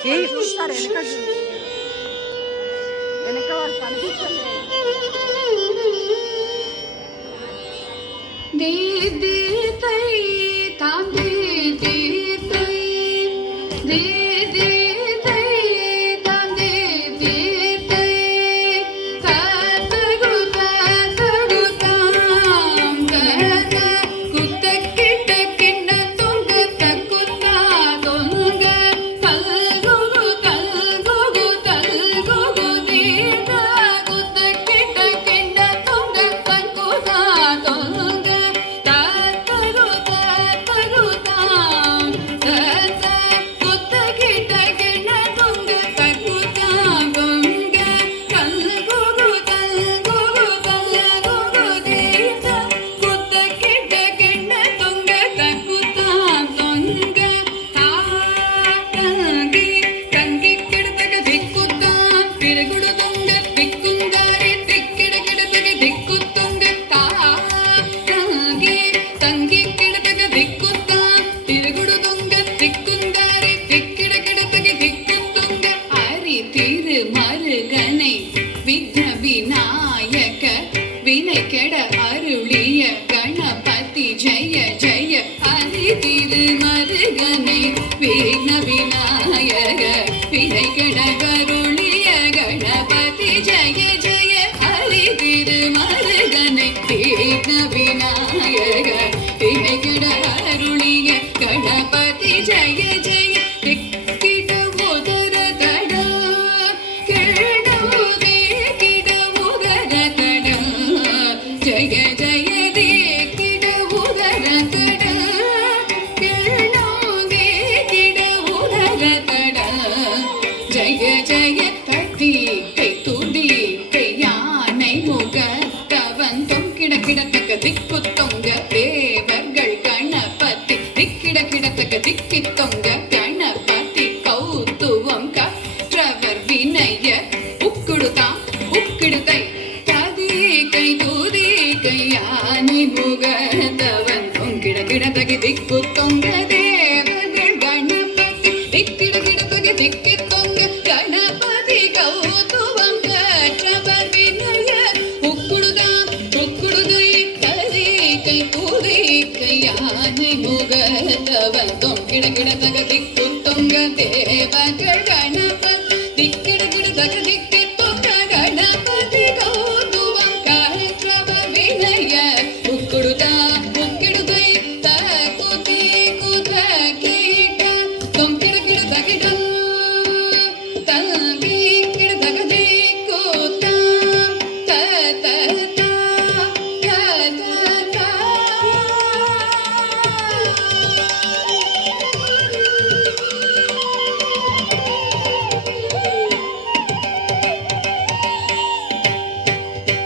చూస్తారు వెనక వాళ్ళు కనిపించలేదు. மருகனை விக்ன விநாயக வினை கெட அருளிய கணபதி ஜெய ஜெய ஹரி திரு மருகனை விக்ன விநாயக வினை கெட அருளிய கணபதி ஜெய ஜெய ஹரி திரு மருகனை விக்ன விநாயக வினை கெட அருளிய கணபதி ஜெய ஜெய திக்குத்தொங்க தேவர்கள் கணபதி திக்கிட கிடத்தக்க திக்கித்தொங்க கணபதி கௌத்துவம் கற்றவர் வினய உக்குடுதாம் உக்கிடுதை கதி கை தூதி கையானை முகத்தவன் தொங்கிட கிடத்தக திக்குத்தொங்க தேவர்கள் கணபதி திக்கிட கிடத்தக திக்கித்தொங்க கணபதி கௌத்துவம் கற்றவர் வினய உக்குடுதாம் உக்குடுதை கையானை முகத்தவன் தொங்கிட கிடத்தக திக்குத்தொங்க தேவர்கள் கணபதி